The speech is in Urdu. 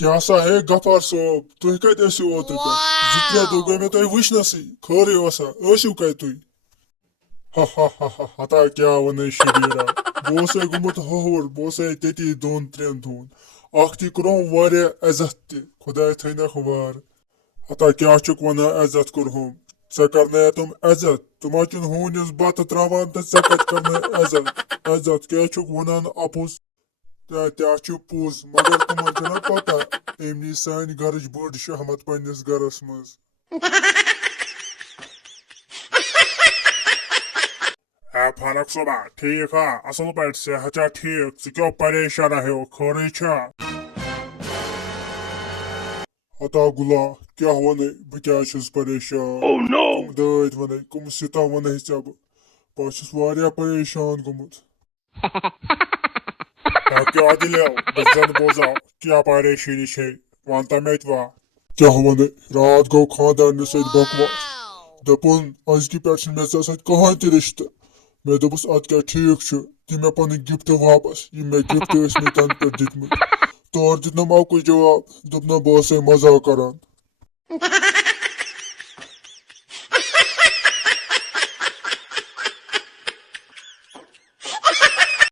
کیا سا ہے غفار صٲب تُہۍ کتہِ ٲسِو اوترٕ پٮ۪ٹھ 2-3 دۄہ گٔے مےٚ تۄہہِ وٕچھنَسٕے خٲرٕے اوسا ٲسِو کتہِ تُہۍ ہتا کیٛاہ وَنَے شبیٖرا بہٕ اوسَے گوٚمُت ہۄہُر بہٕ اوسَے تٔتی 2-3 دۄہن اکھتُے کوٚرُم واریاہ عزت تہِ خۄداے تھٲینَکھ وار ہتا کیٛاہ چھُکھ وَنان عزت کوٚرہُم ژےٚ کرنایتُم عزت ژٕ ما چھُن ہوٗنِس بتہٕ تراوان تہٕ ژےٚ کتہِ کرنٲے عزت کیٛاہ چھُکھ وَنان اپُز تہِ چھُ پوٚز مگر تِمن چھنا پتہ أمۍ نی سانہِ گرٕچ بٔڑ شہمت پننِس گرس منٛز فاروق صٲبا ٹھیٖک ہا اصل پٲٹھۍ صحت چھا ٹھیٖک ژٕ کیٛاہ پریشان ہیوٗ خٲرٕے چھا ہتا گُلا کیٛاہ ونے بہٕ کیٛازِ چھُس پریشان کم دٲدۍ ونے کم سِتم ونے ژےٚ بہٕ چھُس واریاہ پریشان گوٚمُت کیٛاہ دٔلیل بہٕ زن بوزان کیٛاہ پریشٲنی چھے ون تا مےٚ تہِ وا کیٛاہ ونے رات گوٚو خاندارنہِ سۭتۍ بکواس دوٚپُن أزکہِ پٮ۪ٹھ چھُنہٕ مےٚ ژےٚ سۭتۍ کٕہۭنۍ تہِ رِشتہٕ مےٚ دوٚپُس ادٕ کیٛاہ ٹھیٖک چھُ دِ مےٚ پنٕنۍ گفٹ واپس یِم مےٚ گفٹ ٲسۍ مےٚ تنہٕ پٮ۪ٹھ دِتمٕتۍ تورٕ دیُتنم اکُے جواب دوٚپنم بہٕ اوسَے مزاق کران